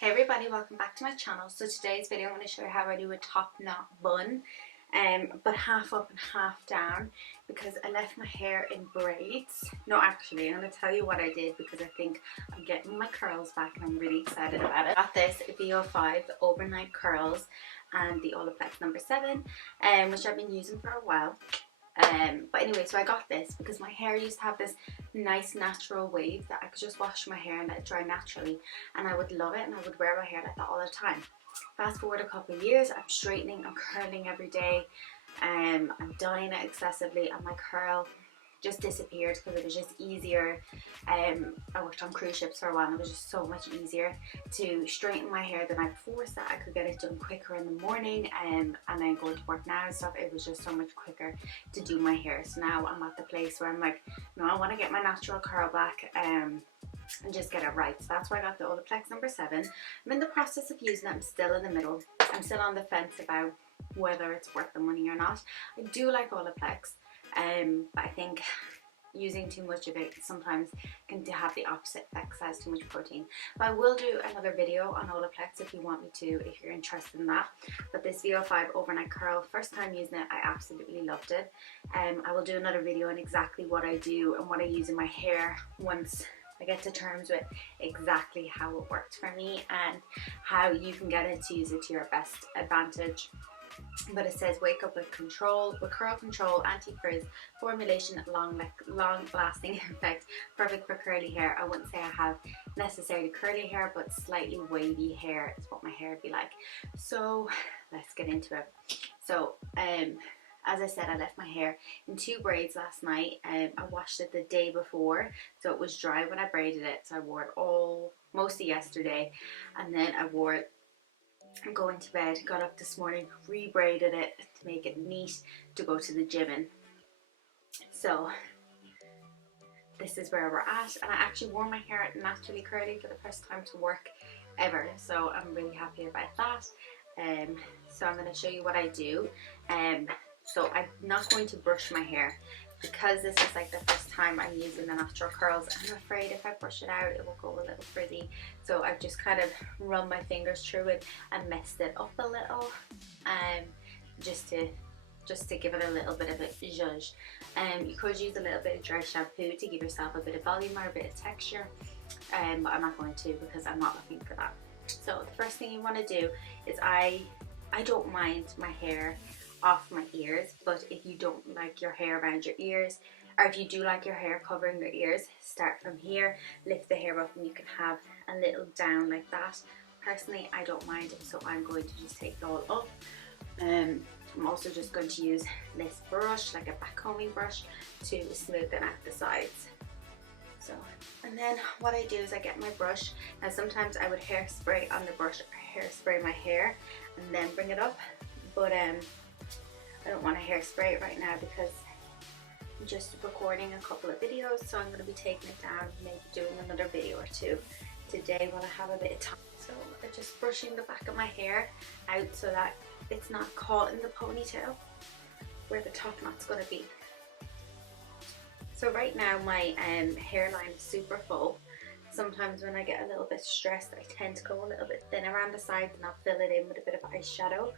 Hey everybody, welcome back to my channel. So today's video I'm going to show you how I do a top knot bun, but half up and half down because I left my hair in braids. No, actually I'm going to tell you what I did because I think I'm getting my curls back and I'm really excited about it. I got this VO5 overnight curls and the Olaplex number 7, which I've been using for a while. But anyway, so I got this because my hair used to have this nice natural wave that I could just wash my hair and let it dry naturally, and I would love it and I would wear my hair like that all the time. Fast forward a couple of years, I'm straightening, I'm curling every day, I'm dyeing it excessively, and my curl just disappeared because it was just easier. I worked on cruise ships for a while and it was just so much easier to straighten my hair the night before so that I could get it done quicker in the morning, and then go to work now and stuff. It was just so much quicker to do my hair. So now I'm at the place where I'm like, no, I want to get my natural curl back and just get it right. So that's why I got the Olaplex number 7. I'm in the process of using it. I'm still in the middle. I'm still on the fence about whether it's worth the money or not. I do like Olaplex, but I think using too much of it sometimes can have the opposite effects as too much protein. But I will do another video on Olaplex if you want me to, if you're interested in that. But this VO5 overnight curl, first time using it, I absolutely loved it. I will do another video on exactly what I do and what I use in my hair once I get to terms with exactly how it worked for me and how you can get it to use it to your best advantage. But it says wake up with curl control, anti-frizz formulation, long lasting effect, perfect for curly hair. I wouldn't say I have necessarily curly hair, but slightly wavy hair is what my hair would be like. So let's get into it. So as I said, I left my hair in 2 braids last night. I washed it the day before, so it was dry when I braided it. So I wore it all mostly yesterday, and then I wore it going to bed, got up this morning, re-braided it to make it neat to go to the gym in. So this is where we're at, and I actually wore my hair naturally curly for the first time to work ever, so I'm really happy about that. So I'm going to show you what I do. So I'm not going to brush my hair because this is like the first time I'm using the natural curls. I'm afraid if I brush it out it will go a little frizzy, so I've just kind of run my fingers through it and messed it up a little, just to give it a little bit of a zhuzh. You could use a little bit of dry shampoo to give yourself a bit of volume or a bit of texture, but I'm not going to because I'm not looking for that. So the first thing you want to do is I don't mind my hair off my ears, but if you don't like your hair around your ears, or if you do like your hair covering your ears, start from here, lift the hair up, and you can have a little down like that. Personally, I don't mind it, so I'm going to just take it all up. I'm also just going to use this brush, like a backcombing brush, to smoothen out the sides. So, and then what I do is I get my brush. Now sometimes I would hairspray on the brush or hairspray my hair and then bring it up, but I don't want to hairspray it right now because I'm just recording a couple of videos, so I'm going to be taking it down, maybe doing another video or 2 today when I have a bit of time. So I'm just brushing the back of my hair out so that it's not caught in the ponytail where the top knot's going to be. So right now my hairline is super full. Sometimes when I get a little bit stressed, I tend to go a little bit thin around the sides and I'll fill it in with a bit of eyeshadow.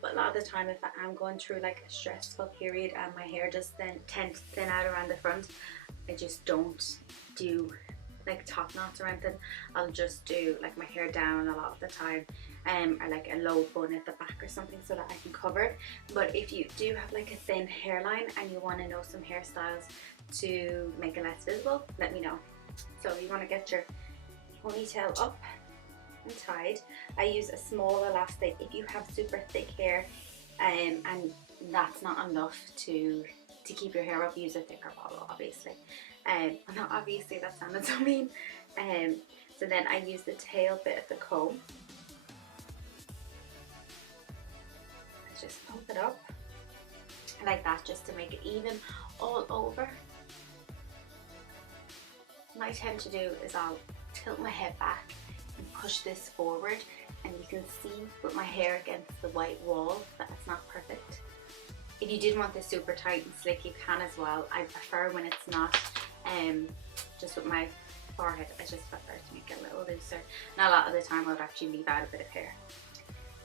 But a lot of the time if I am going through like a stressful period and my hair just then tends to thin out around the front, I just don't do like top knots or anything. I'll just do like my hair down a lot of the time, or like a low bun at the back or something so that I can cover it. But if you do have like a thin hairline and you want to know some hairstyles to make it less visible, let me know. So you want to get your ponytail up and tied. I use a small elastic. If you have super thick hair and that's not enough to keep your hair up, use a thicker ball, obviously. Not obviously, that sounded so mean. So then I use the tail bit of the comb. Just pump it up like that just to make it even all over. What I tend to do is I'll tilt my head back and push this forward, and you can see with my hair against the white wall that it's not perfect. If you did want this super tight and slick, you can as well. I prefer when it's not, just with my forehead. I just prefer to make it a little looser. And a lot of the time I would actually leave out a bit of hair.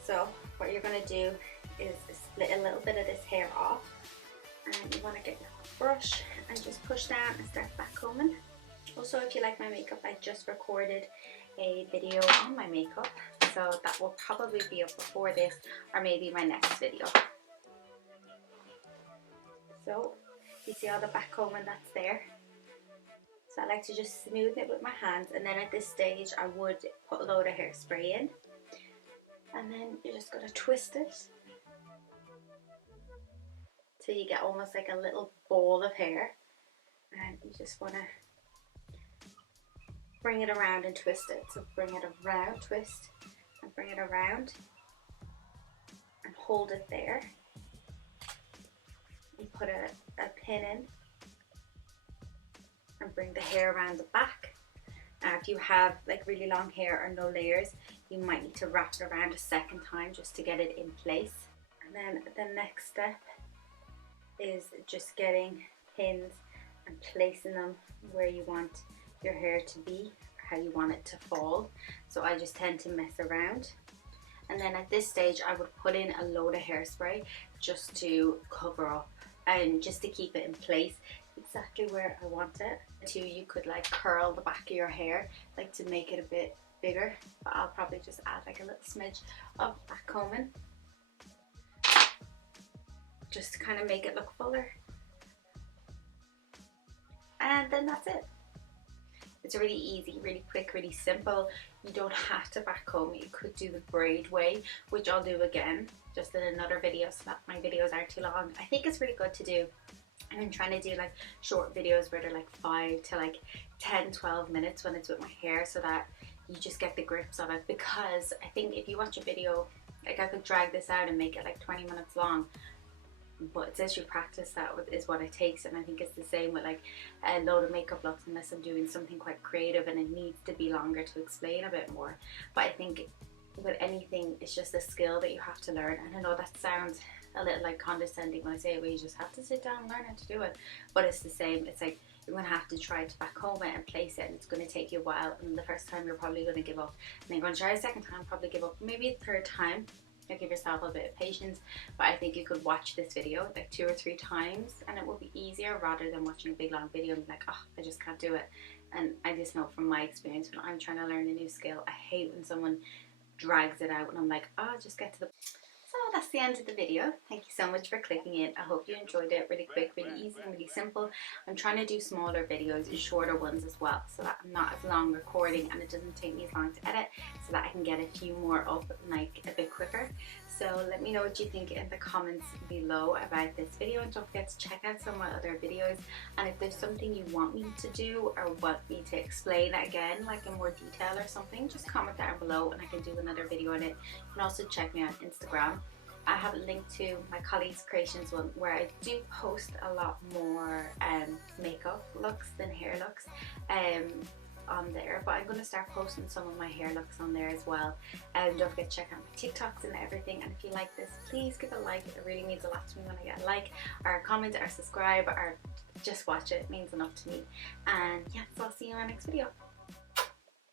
So what you're going to do is split a little bit of this hair off, and you want to get your brush and just push down and start back combing. Also, if you like my makeup, I just recorded a video on my makeup, so that will probably be up before this or maybe my next video. So you see all the back combing that's there. So I like to just smooth it with my hands, and then at this stage I would put a load of hairspray in, and then you're just going to twist it till you get almost like a little ball of hair, and you just want to bring it around and twist it. So bring it around, twist, and bring it around, and hold it there, and put a pin in, and bring the hair around the back. Now if you have like really long hair or no layers, you might need to wrap it around a second time just to get it in place. And then the next step is just getting pins and placing them where you want your hair to be, how you want it to fall. So I just tend to mess around, and then at this stage I would put in a load of hairspray just to cover up and just to keep it in place exactly where I want it. Too, you could like curl the back of your hair like to make it a bit bigger, but I'll probably just add like a little smidge of back combing just to kind of make it look fuller, and then that's it. It's really easy, really quick, really simple. You don't have to back comb. You could do the braid way, which I'll do again just in another video so that my videos aren't too long. I think it's really good to do. I've been trying to do like short videos where they're like 5 to like 10-12 minutes when it's with my hair, so that you just get the grips of it. Because I think if you watch a video, like I could drag this out and make it like 20 minutes long, but it says you practice, that is what it takes. And I think it's the same with like a load of makeup looks, unless I'm doing something quite creative and it needs to be longer to explain a bit more. But I think with anything, it's just a skill that you have to learn. And I know that sounds a little like condescending when I say it, well, you just have to sit down and learn how to do it, but it's the same. It's like you're going to have to try to back comb it and place it, and it's going to take you a while, and the first time you're probably going to give up, and then you're going to try a second time, probably give up, maybe a third time. Give yourself a bit of patience. But I think you could watch this video like 2 or 3 times and it will be easier, rather than watching a big long video and be like, oh, I just can't do it. And I just know from my experience, when I'm trying to learn a new skill, I hate when someone drags it out and I'm like, oh, just get to the... So that's the end of the video. Thank you so much for clicking in. I hope you enjoyed it. Really quick, really easy, and really simple. I'm trying to do smaller videos and shorter ones as well, so that I'm not as long recording and it doesn't take me as long to edit, so that I can get a few more up like a bit quicker. So let me know what you think in the comments below about this video, and don't forget to check out some of my other videos. And if there's something you want me to do or want me to explain again, like in more detail or something, just comment down below and I can do another video on it. You can also check me on Instagram. I have a link to my colleagues' creations one, where I do post a lot more makeup looks than hair looks on there, but I'm going to start posting some of my hair looks on there as well. And don't forget to check out my TikToks and everything. And if you like this, please give a like. It really means a lot to me when I get a like or a comment or subscribe or just watch it. It means enough to me. And yeah, so I'll see you in my next video.